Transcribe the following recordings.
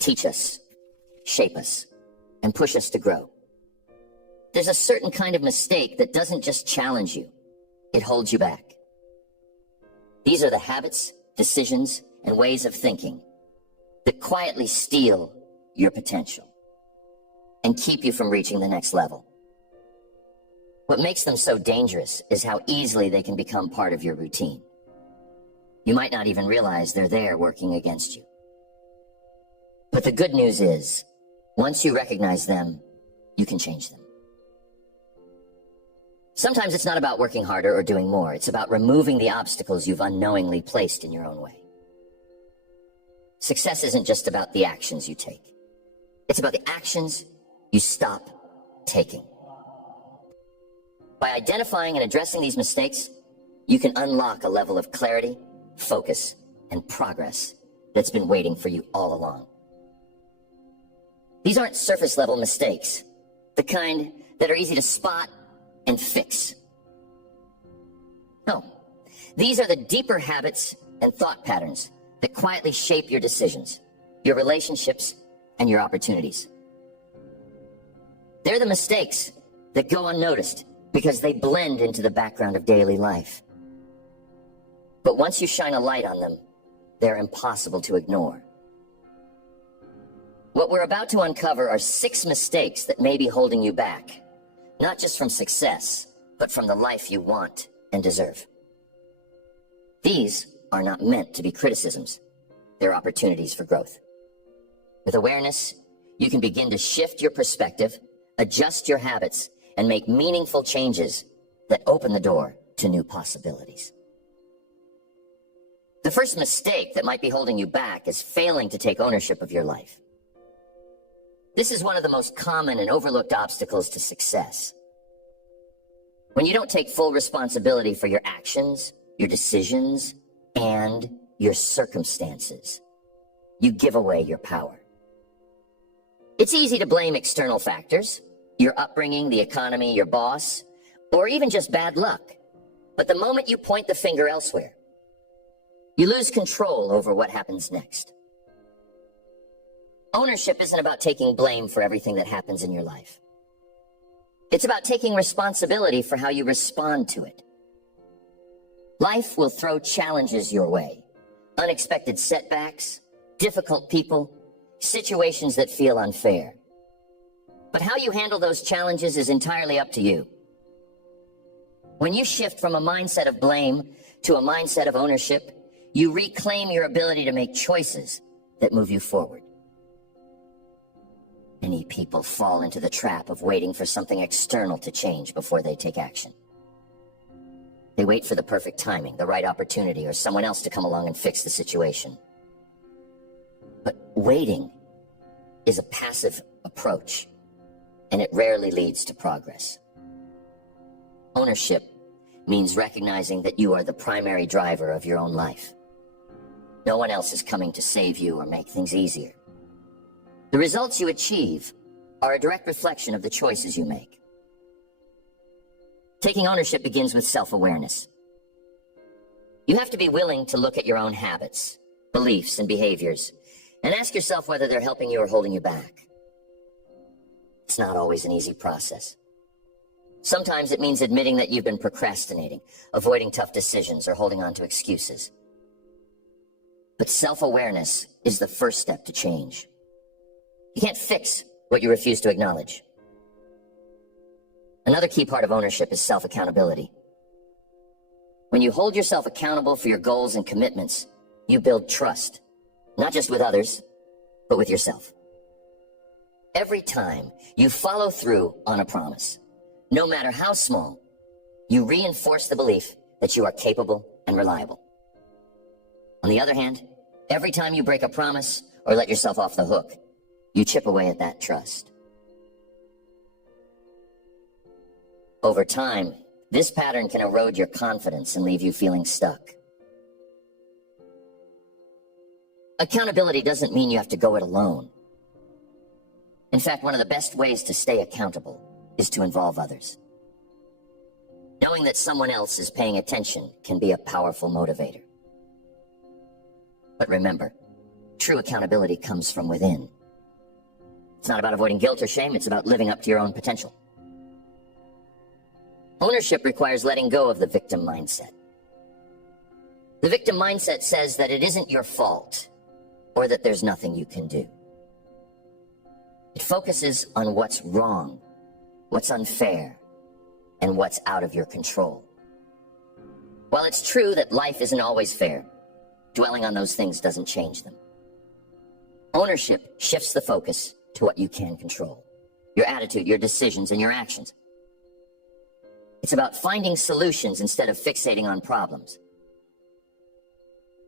teach us, shape us, and push us to grow. There's a certain kind of mistake that doesn't just challenge you, it holds you back. These are the habits, decisions, and ways of thinking that quietly steal your potential and keep you from reaching the next level. What makes them so dangerous is how easily they can become part of your routine. You might not even realize they're there working against you. But the good news is, once you recognize them, you can change them. Sometimes it's not about working harder or doing more. It's about removing the obstacles you've unknowingly placed in your own way. Success isn't just about the actions you take. It's about the actions you stop taking. By identifying and addressing these mistakes, you can unlock a level of clarity, focus, and progress that's been waiting for you all along. These aren't surface-level mistakes, the kind that are easy to spot and fix. No, these are the deeper habits and thought patterns that quietly shape your decisions, your relationships, and your opportunities. They're the mistakes that go unnoticed because they blend into the background of daily life. But once you shine a light on them, they're impossible to ignore. What we're about to uncover are 6 mistakes that may be holding you back, not just from success, but from the life you want and deserve. These are not meant to be criticisms. They're opportunities for growth. With awareness, you can begin to shift your perspective, adjust your habits, and make meaningful changes that open the door to new possibilities. The first mistake that might be holding you back is failing to take ownership of your life. This is one of the most common and overlooked obstacles to success. When you don't take full responsibility for your actions, your decisions, and your circumstances, you give away your power. It's easy to blame external factors, your upbringing, the economy, your boss, or even just bad luck. But the moment you point the finger elsewhere, you lose control over what happens next. Ownership isn't about taking blame for everything that happens in your life. It's about taking responsibility for how you respond to it. Life will throw challenges your way, unexpected setbacks, difficult people, situations that feel unfair. But how you handle those challenges is entirely up to you. When you shift from a mindset of blame to a mindset of ownership, you reclaim your ability to make choices that move you forward. Many people fall into the trap of waiting for something external to change before they take action. They wait for the perfect timing, the right opportunity, or someone else to come along and fix the situation. But waiting is a passive approach, and it rarely leads to progress. Ownership means recognizing that you are the primary driver of your own life. No one else is coming to save you or make things easier. The results you achieve are a direct reflection of the choices you make. Taking ownership begins with self-awareness. You have to be willing to look at your own habits, beliefs, and behaviors, and ask yourself whether they're helping you or holding you back. It's not always an easy process. Sometimes it means admitting that you've been procrastinating, avoiding tough decisions, or holding on to excuses. But self-awareness is the first step to change. You can't fix what you refuse to acknowledge. Another key part of ownership is self-accountability. When you hold yourself accountable for your goals and commitments, you build trust, not just with others, but with yourself. Every time you follow through on a promise, no matter how small, you reinforce the belief that you are capable and reliable. On the other hand, every time you break a promise or let yourself off the hook, you chip away at that trust. Over time, this pattern can erode your confidence and leave you feeling stuck. Accountability doesn't mean you have to go it alone. In fact, one of the best ways to stay accountable is to involve others. Knowing that someone else is paying attention can be a powerful motivator. But remember, true true accountability comes from within. It's not about avoiding guilt or shame, it's about living up to your own potential. Ownership requires letting go of the victim mindset. The victim mindset says that it isn't your fault, or that there's nothing you can do. It focuses on what's wrong, what's unfair, and what's out of your control. While it's true that life isn't always fair, dwelling on those things doesn't change them. Ownership shifts the focus to what you can control: your attitude, your decisions, and your actions. It's about finding solutions instead of fixating on problems.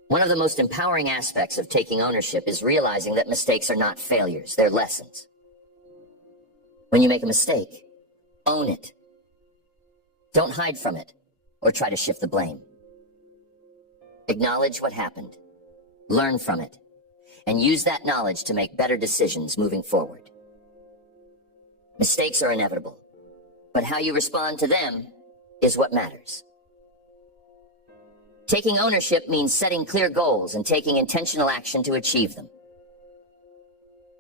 One of the most empowering aspects of taking ownership is realizing that mistakes are not failures, they're lessons. When you make a mistake, own it. Don't hide from it or try to shift the blame. Acknowledge what happened, learn from it, and use that knowledge to make better decisions moving forward. Mistakes are inevitable, but how you respond to them is what matters. Taking ownership means setting clear goals and taking intentional action to achieve them.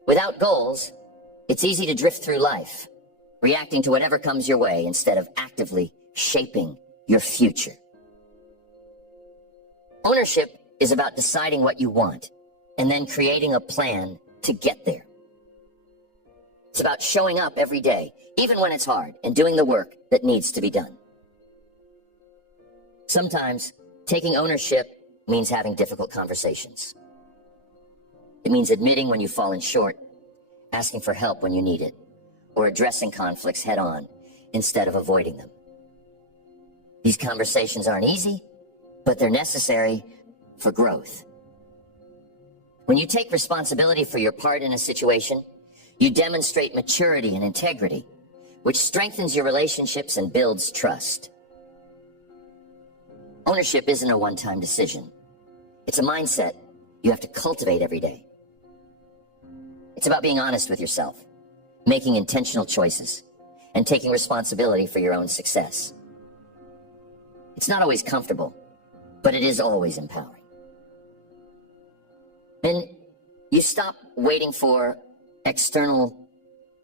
Without goals, it's easy to drift through life, reacting to whatever comes your way instead of actively shaping your future. Ownership is about deciding what you want and then creating a plan to get there. It's about showing up every day, even when it's hard, and doing the work that needs to be done. Sometimes, taking ownership means having difficult conversations. It means admitting when you've fallen short, asking for help when you need it, or addressing conflicts head-on instead of avoiding them. These conversations aren't easy, but they're necessary for growth. When you take responsibility for your part in a situation, you demonstrate maturity and integrity, which strengthens your relationships and builds trust. Ownership isn't a one-time decision. It's a mindset you have to cultivate every day. It's about being honest with yourself, making intentional choices, and taking responsibility for your own success. It's not always comfortable, but it is always empowering. And you stop waiting for external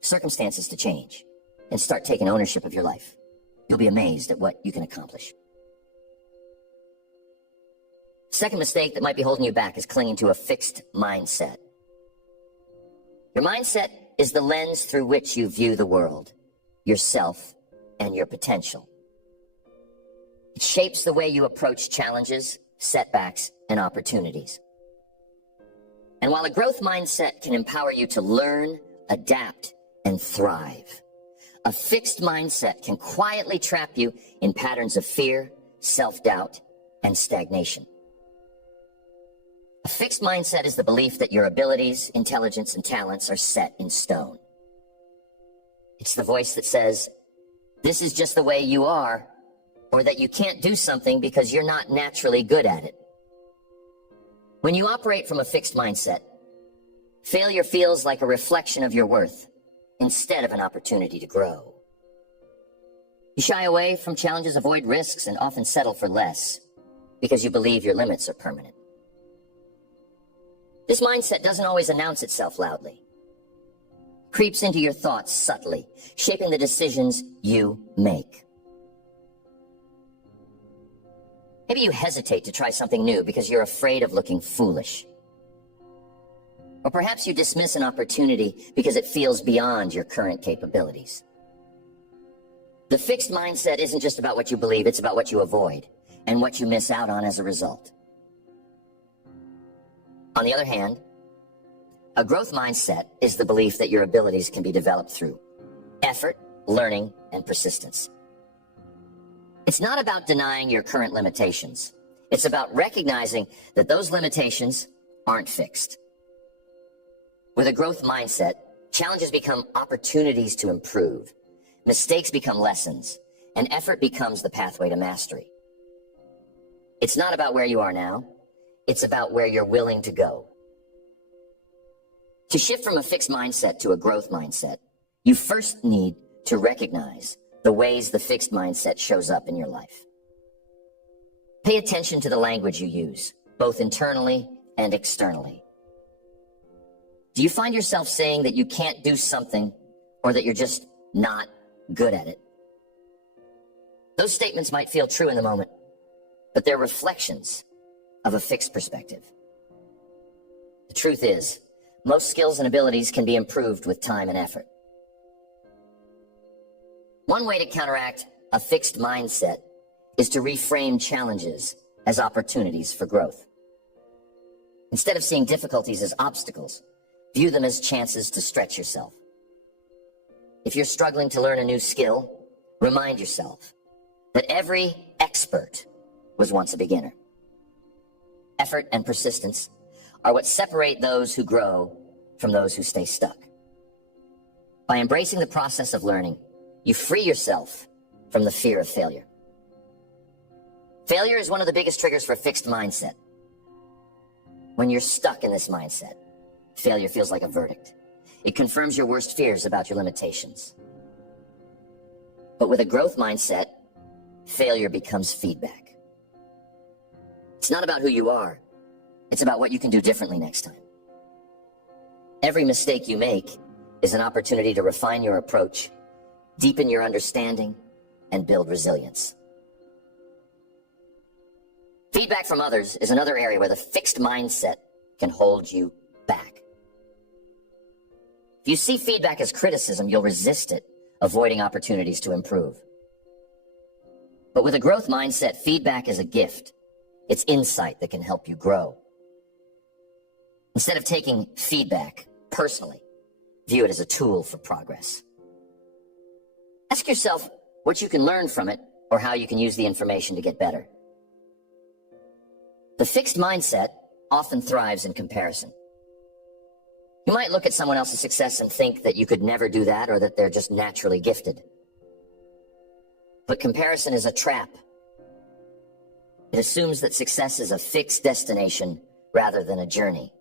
circumstances to change and start taking ownership of your life. You'll be amazed at what you can accomplish. Second mistake that might be holding you back is clinging to a fixed mindset. Your mindset is the lens through which you view the world, yourself, and your potential. It shapes the way you approach challenges, setbacks, and opportunities. And while a growth mindset can empower you to learn, adapt, and thrive, a fixed mindset can quietly trap you in patterns of fear, self-doubt, and stagnation. A fixed mindset is the belief that your abilities, intelligence, and talents are set in stone. It's the voice that says, this is just the way you are, or that you can't do something because you're not naturally good at it. When you operate from a fixed mindset, failure feels like a reflection of your worth instead of an opportunity to grow. You shy away from challenges, avoid risks, and often settle for less because you believe your limits are permanent. This mindset doesn't always announce itself loudly. It creeps into your thoughts subtly, shaping the decisions you make. Maybe you hesitate to try something new because you're afraid of looking foolish. Or perhaps you dismiss an opportunity because it feels beyond your current capabilities. The fixed mindset isn't just about what you believe, it's about what you avoid and what you miss out on as a result. On the other hand, a growth mindset is the belief that your abilities can be developed through effort, learning, and persistence. It's not about denying your current limitations. It's about recognizing that those limitations aren't fixed. With a growth mindset, challenges become opportunities to improve, mistakes become lessons, and effort becomes the pathway to mastery. It's not about where you are now. It's about where you're willing to go. To shift from a fixed mindset to a growth mindset, you first need to recognize the ways the fixed mindset shows up in your life. Pay attention to the language you use, both internally and externally. Do you find yourself saying that you can't do something or that you're just not good at it? Those statements might feel true in the moment, but they're reflections of a fixed perspective. The truth is, most skills and abilities can be improved with time and effort. One way to counteract a fixed mindset is to reframe challenges as opportunities for growth. Instead of seeing difficulties as obstacles, view them as chances to stretch yourself. If you're struggling to learn a new skill, remind yourself that every expert was once a beginner. Effort and persistence are what separate those who grow from those who stay stuck. By embracing the process of learning, you free yourself from the fear of failure. Failure is one of the biggest triggers for a fixed mindset. When you're stuck in this mindset, failure feels like a verdict. It confirms your worst fears about your limitations. But with a growth mindset, failure becomes feedback. It's not about who you are. It's about what you can do differently next time. Every mistake you make is an opportunity to refine your approach, deepen your understanding, and build resilience. Feedback from others is another area where the fixed mindset can hold you back. If you see feedback as criticism, you'll resist it, avoiding opportunities to improve. But with a growth mindset, feedback is a gift. It's insight that can help you grow. Instead of taking feedback personally, view it as a tool for progress. Ask yourself what you can learn from it or how you can use the information to get better. The fixed mindset often thrives in comparison. You might look at someone else's success and think that you could never do that or that they're just naturally gifted. But comparison is a trap. It assumes that success is a fixed destination rather than a journey.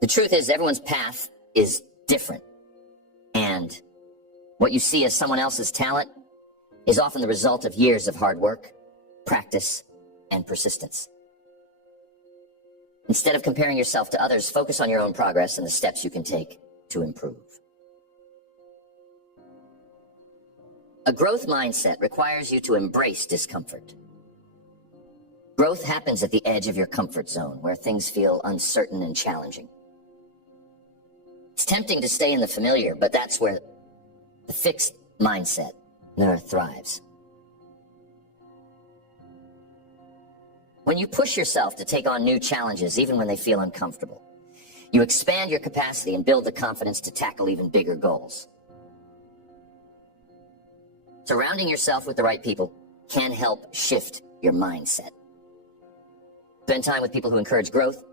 The truth is, everyone's path is different. And what you see as someone else's talent is often the result of years of hard work, practice, and persistence. Instead of comparing yourself to others, focus on your own progress and the steps you can take to improve. A growth mindset requires you to embrace discomfort. Growth happens at the edge of your comfort zone, where things feel uncertain and challenging. It's tempting to stay in the familiar, but that's where the fixed mindset never thrives. When you push yourself to take on new challenges, even when they feel uncomfortable, you expand your capacity and build the confidence to tackle even bigger goals. Surrounding yourself with the right people can help shift your mindset. Spend time with people who encourage growth,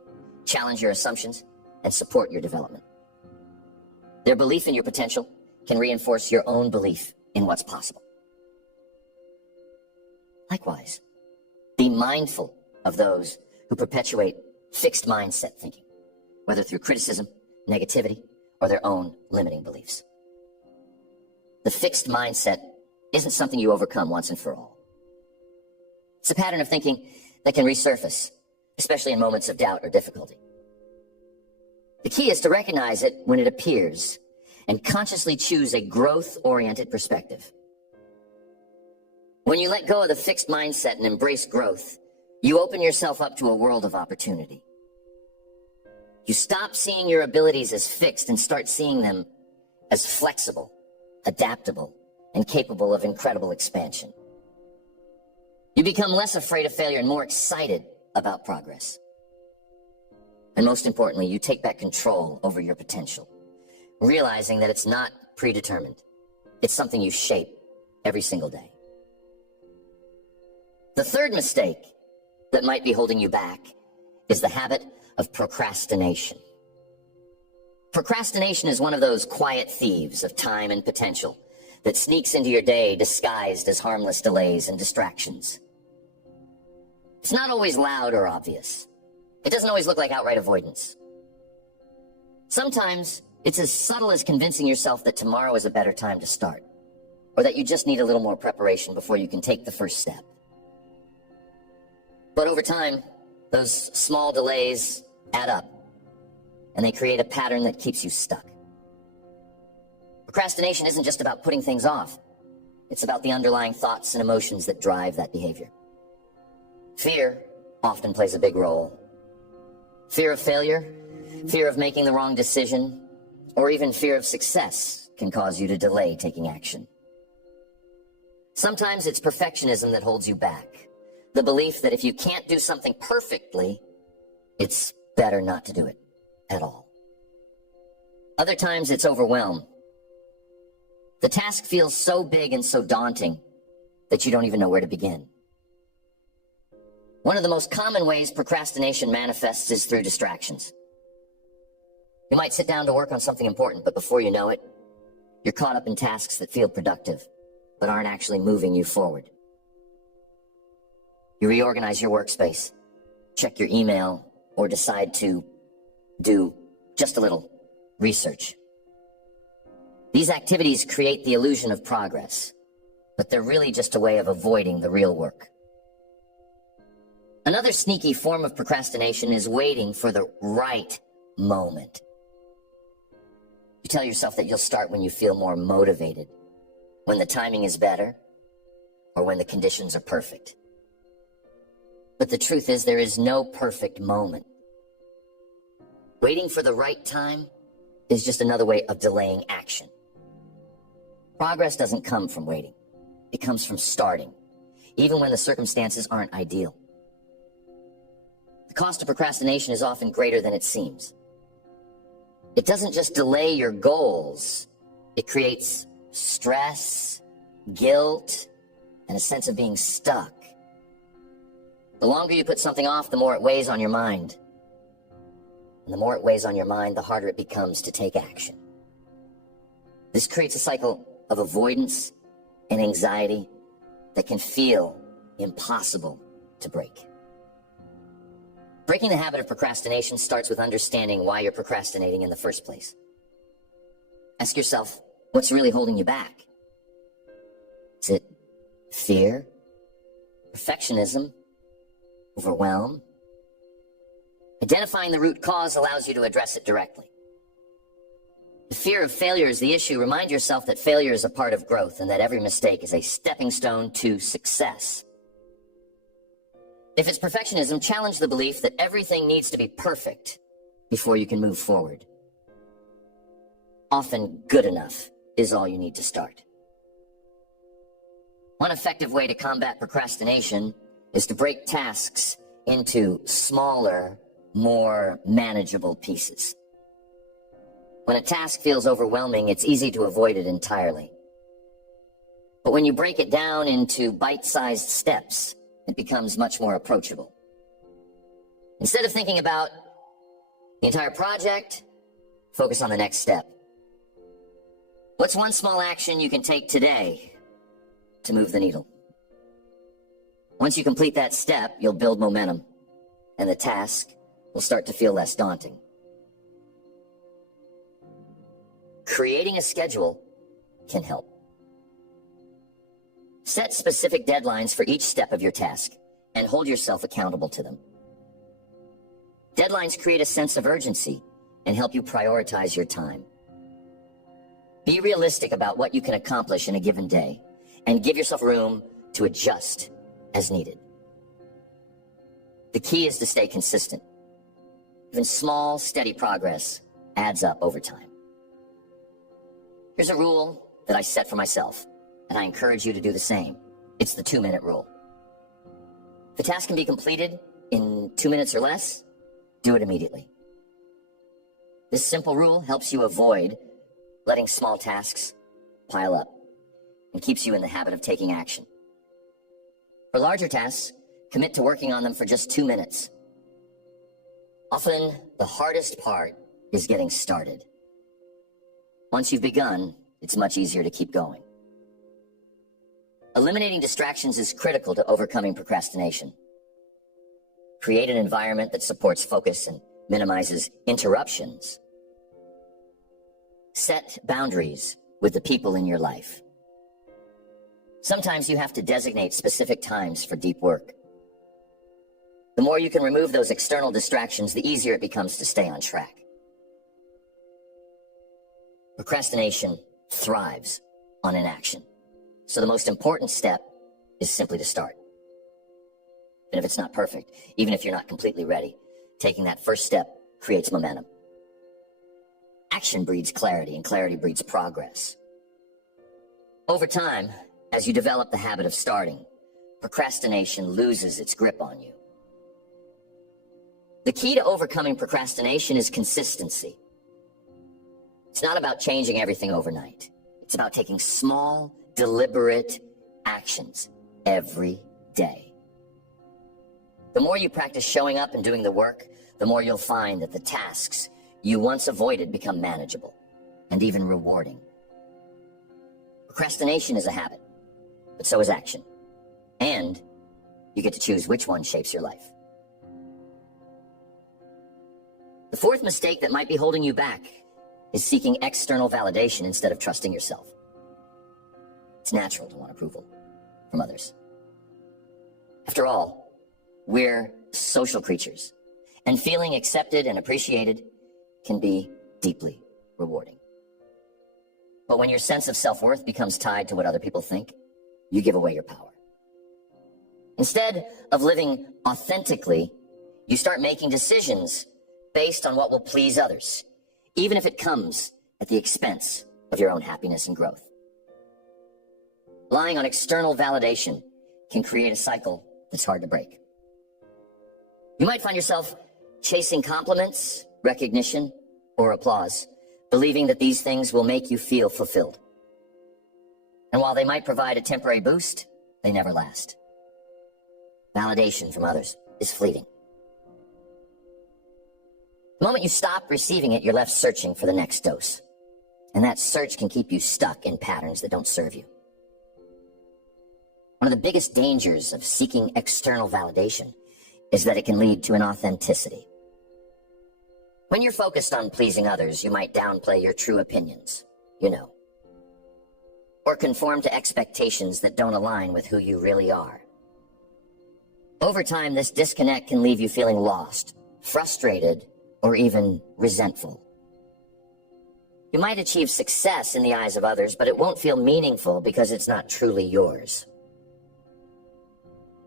challenge your assumptions, and support your development. Their belief in your potential can reinforce your own belief in what's possible. Likewise, be mindful of those who perpetuate fixed mindset thinking, whether through criticism, negativity, or their own limiting beliefs. The fixed mindset isn't something you overcome once and for all. It's a pattern of thinking that can resurface, especially in moments of doubt or difficulty. The key is to recognize it when it appears and consciously choose a growth-oriented perspective. When you let go of the fixed mindset and embrace growth, you open yourself up to a world of opportunity. You stop seeing your abilities as fixed and start seeing them as flexible, adaptable, and capable of incredible expansion. You become less afraid of failure and more excited about progress. And most importantly, you take back control over your potential, realizing that it's not predetermined. It's something you shape every single day. The third mistake that might be holding you back is the habit of procrastination. Procrastination is one of those quiet thieves of time and potential that sneaks into your day disguised as harmless delays and distractions. It's not always loud or obvious. It doesn't always look like outright avoidance. Sometimes it's as subtle as convincing yourself that tomorrow is a better time to start, or that you just need a little more preparation before you can take the first step. But over time, those small delays add up. and they create a pattern that keeps you stuck. Procrastination isn't just about putting things off. It's about the underlying thoughts and emotions that drive that behavior. Fear often plays a big role. Fear of failure, fear of making the wrong decision, or even fear of success can cause you to delay taking action. Sometimes it's perfectionism that holds you back. The belief that if you can't do something perfectly, it's better not to do it at all. Other times it's overwhelm. The task feels so big and so daunting that you don't even know where to begin. One of the most common ways procrastination manifests is through distractions. You might sit down to work on something important, but before you know it, you're caught up in tasks that feel productive, but aren't actually moving you forward. You reorganize your workspace, check your email, or decide to do just a little research. These activities create the illusion of progress, but they're really just a way of avoiding the real work. Another sneaky form of procrastination is waiting for the right moment. You tell yourself that you'll start when you feel more motivated, when the timing is better, or when the conditions are perfect. But the truth is, there is no perfect moment. Waiting for the right time is just another way of delaying action. Progress doesn't come from waiting. It comes from starting, even when the circumstances aren't ideal. The cost of procrastination is often greater than it seems. It doesn't just delay your goals, it creates stress, guilt, and a sense of being stuck. The longer you put something off, the more it weighs on your mind. And the more it weighs on your mind, the harder it becomes to take action. This creates a cycle of avoidance and anxiety that can feel impossible to break. Breaking the habit of procrastination starts with understanding why you're procrastinating in the first place. Ask yourself, what's really holding you back? Is it fear, perfectionism, overwhelm? Identifying the root cause allows you to address it directly. If fear of failure is the issue, remind yourself that failure is a part of growth and that every mistake is a stepping stone to success. If it's perfectionism, challenge the belief that everything needs to be perfect before you can move forward. Often, good enough is all you need to start. One effective way to combat procrastination is to break tasks into smaller, more manageable pieces. When a task feels overwhelming, it's easy to avoid it entirely. But when you break it down into bite-sized steps, it becomes much more approachable. Instead of thinking about the entire project, focus on the next step. What's one small action you can take today to move the needle? Once you complete that step, you'll build momentum, and the task will start to feel less daunting. Creating a schedule can help. Set specific deadlines for each step of your task and hold yourself accountable to them. Deadlines create a sense of urgency and help you prioritize your time. Be realistic about what you can accomplish in a given day and give yourself room to adjust as needed. The key is to stay consistent. Even small, steady progress adds up over time. Here's a rule that I set for myself, and I encourage you to do the same. It's the 2-minute rule. If a task can be completed in 2 minutes or less, do it immediately. This simple rule helps you avoid letting small tasks pile up and keeps you in the habit of taking action. For larger tasks, commit to working on them for just 2 minutes. Often, the hardest part is getting started. Once you've begun, it's much easier to keep going. Eliminating distractions is critical to overcoming procrastination. Create an environment that supports focus and minimizes interruptions. Set boundaries with the people in your life. Sometimes you have to designate specific times for deep work. The more you can remove those external distractions, the easier it becomes to stay on track. Procrastination thrives on inaction. So the most important step is simply to start. And if it's not perfect, even if you're not completely ready, taking that first step creates momentum. Action breeds clarity, and clarity breeds progress. Over time, as you develop the habit of starting, procrastination loses its grip on you. The key to overcoming procrastination is consistency. It's not about changing everything overnight. It's about taking small, deliberate actions every day. The more you practice showing up and doing the work, the more you'll find that the tasks you once avoided become manageable and even rewarding. Procrastination is a habit, but so is action. And you get to choose which one shapes your life. The fourth mistake that might be holding you back is seeking external validation instead of trusting yourself. It's natural to want approval from others. After all, we're social creatures, and feeling accepted and appreciated can be deeply rewarding. But when your sense of self-worth becomes tied to what other people think, you give away your power. Instead of living authentically, you start making decisions based on what will please others, even if it comes at the expense of your own happiness and growth. Relying on external validation can create a cycle that's hard to break. You might find yourself chasing compliments, recognition, or applause, believing that these things will make you feel fulfilled. And while they might provide a temporary boost, they never last. Validation from others is fleeting. The moment you stop receiving it, you're left searching for the next dose. And that search can keep you stuck in patterns that don't serve you. One of the biggest dangers of seeking external validation is that it can lead to inauthenticity. When you're focused on pleasing others, you might downplay your true opinions, or conform to expectations that don't align with who you really are. Over time, this disconnect can leave you feeling lost, frustrated, or even resentful. You might achieve success in the eyes of others, but it won't feel meaningful because it's not truly yours.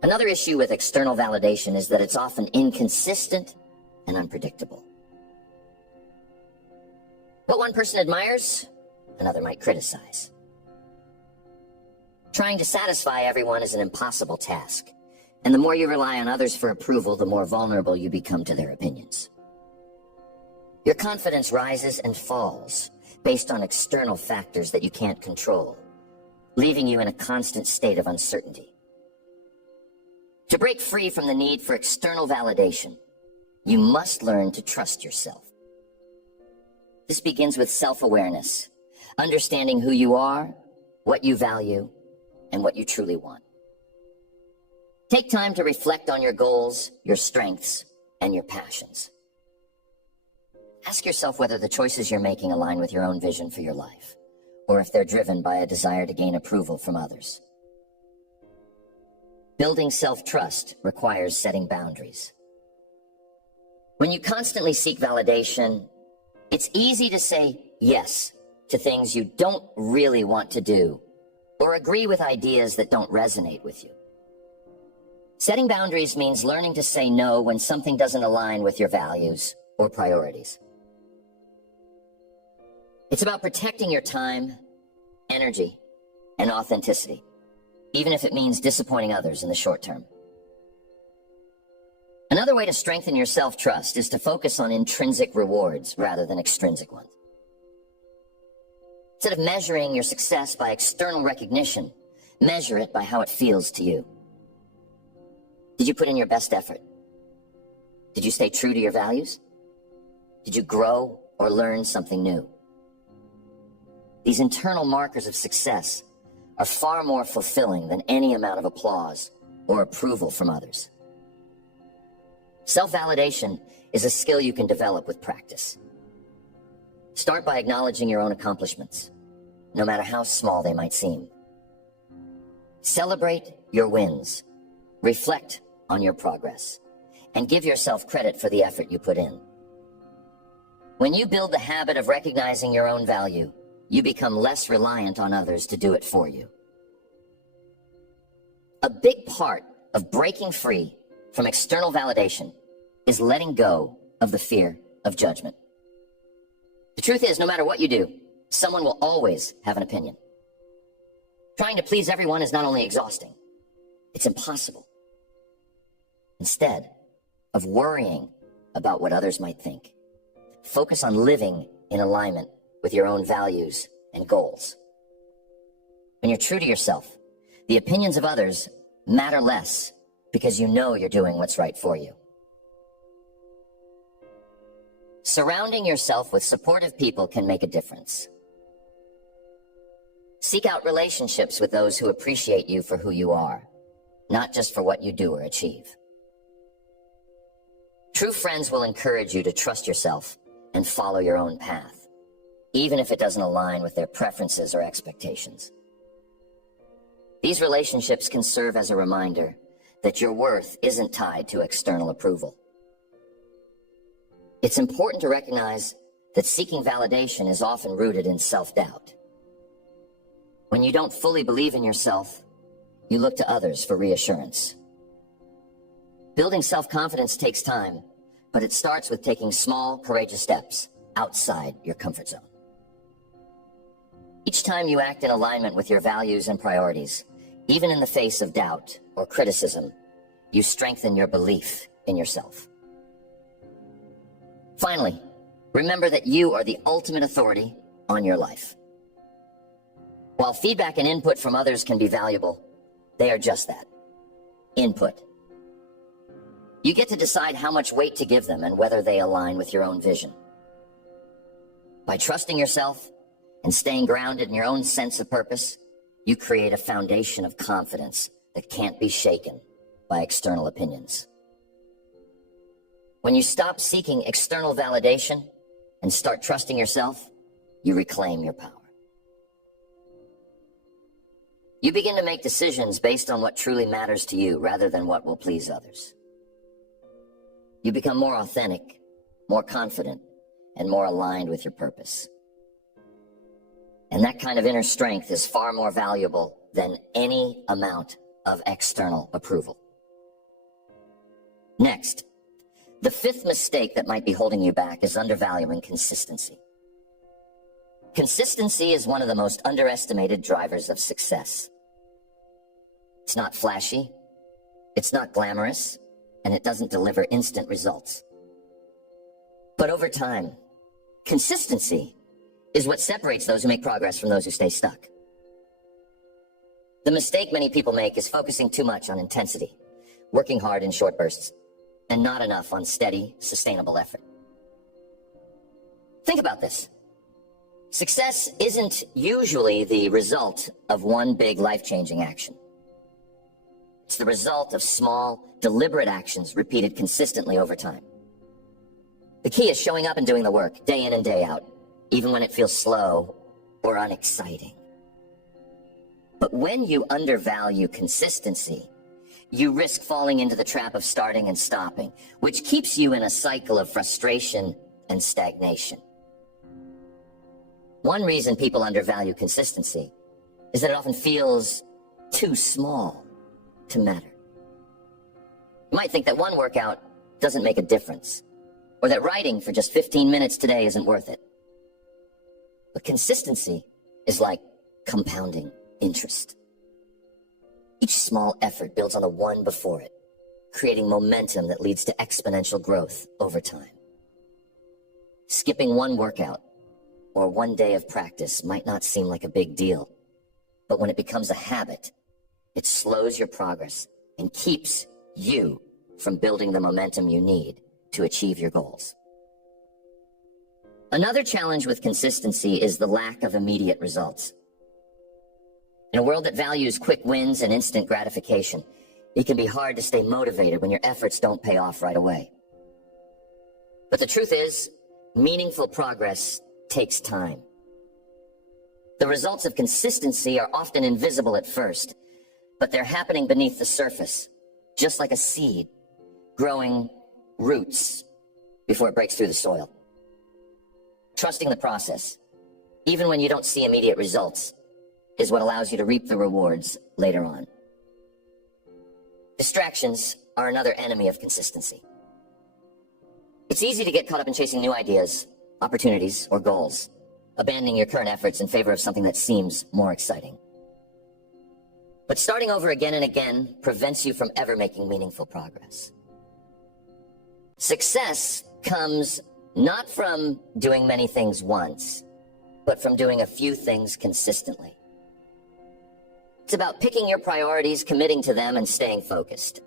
Another issue with external validation is that it's often inconsistent and unpredictable. What one person admires, another might criticize. Trying to satisfy everyone is an impossible task, and the more you rely on others for approval, the more vulnerable you become to their opinions. Your confidence rises and falls based on external factors that you can't control, leaving you in a constant state of uncertainty. To break free from the need for external validation, you must learn to trust yourself. This begins with self-awareness, understanding who you are, what you value, and what you truly want. Take time to reflect on your goals, your strengths, and your passions. Ask yourself whether the choices you're making align with your own vision for your life, or if they're driven by a desire to gain approval from others. Building self-trust requires setting boundaries. When you constantly seek validation, it's easy to say yes to things you don't really want to do, or agree with ideas that don't resonate with you. Setting boundaries means learning to say no when something doesn't align with your values or priorities. It's about protecting your time, energy, and authenticity, even if it means disappointing others in the short term. Another way to strengthen your self-trust is to focus on intrinsic rewards rather than extrinsic ones. Instead of measuring your success by external recognition, measure it by how it feels to you. Did you put in your best effort? Did you stay true to your values? Did you grow or learn something new? These internal markers of success are far more fulfilling than any amount of applause or approval from others. Self-validation is a skill you can develop with practice. Start by acknowledging your own accomplishments, no matter how small they might seem. Celebrate your wins, reflect on your progress, and give yourself credit for the effort you put in. When you build the habit of recognizing your own value, you become less reliant on others to do it for you. A big part of breaking free from external validation is letting go of the fear of judgment. The truth is, no matter what you do, someone will always have an opinion. Trying to please everyone is not only exhausting, it's impossible. Instead of worrying about what others might think, focus on living in alignment with your own values and goals. When you're true to yourself, the opinions of others matter less because you know you're doing what's right for you. Surrounding yourself with supportive people can make a difference. Seek out relationships with those who appreciate you for who you are, not just for what you do or achieve. True friends will encourage you to trust yourself and follow your own path, even if it doesn't align with their preferences or expectations. These relationships can serve as a reminder that your worth isn't tied to external approval. It's important to recognize that seeking validation is often rooted in self-doubt. When you don't fully believe in yourself, you look to others for reassurance. Building self-confidence takes time, but it starts with taking small, courageous steps outside your comfort zone. Each time you act in alignment with your values and priorities, even in the face of doubt or criticism, you strengthen your belief in yourself. Finally, remember that you are the ultimate authority on your life. While feedback and input from others can be valuable, they are just that, input. You get to decide how much weight to give them and whether they align with your own vision. By trusting yourself and staying grounded in your own sense of purpose, you create a foundation of confidence that can't be shaken by external opinions. When you stop seeking external validation and start trusting yourself, you reclaim your power. You begin to make decisions based on what truly matters to you rather than what will please others. You become more authentic, more confident, and more aligned with your purpose. And that kind of inner strength is far more valuable than any amount of external approval. Next, the fifth mistake that might be holding you back is undervaluing consistency. Consistency is one of the most underestimated drivers of success. It's not flashy, it's not glamorous, and it doesn't deliver instant results. But over time, consistency is what separates those who make progress from those who stay stuck. The mistake many people make is focusing too much on intensity, working hard in short bursts, and not enough on steady, sustainable effort. Think about this. Success isn't usually the result of one big life-changing action. It's the result of small, deliberate actions repeated consistently over time. The key is showing up and doing the work, day in and day out, even when it feels slow or unexciting. But when you undervalue consistency, you risk falling into the trap of starting and stopping, which keeps you in a cycle of frustration and stagnation. One reason people undervalue consistency is that it often feels too small to matter. You might think that one workout doesn't make a difference, or that writing for just 15 minutes today isn't worth it. But consistency is like compounding interest. Each small effort builds on the one before it, creating momentum that leads to exponential growth over time. Skipping one workout or one day of practice might not seem like a big deal, but when it becomes a habit, it slows your progress and keeps you from building the momentum you need to achieve your goals. Another challenge with consistency is the lack of immediate results. In a world that values quick wins and instant gratification, it can be hard to stay motivated when your efforts don't pay off right away. But the truth is, meaningful progress takes time. The results of consistency are often invisible at first, but they're happening beneath the surface, just like a seed growing roots before it breaks through the soil. Trusting the process, even when you don't see immediate results, is what allows you to reap the rewards later on. Distractions are another enemy of consistency. It's easy to get caught up in chasing new ideas, opportunities, or goals, abandoning your current efforts in favor of something that seems more exciting. But starting over again and again prevents you from ever making meaningful progress. Success comes not from doing many things once, but from doing a few things consistently. It's about picking your priorities, committing to them, and staying focused.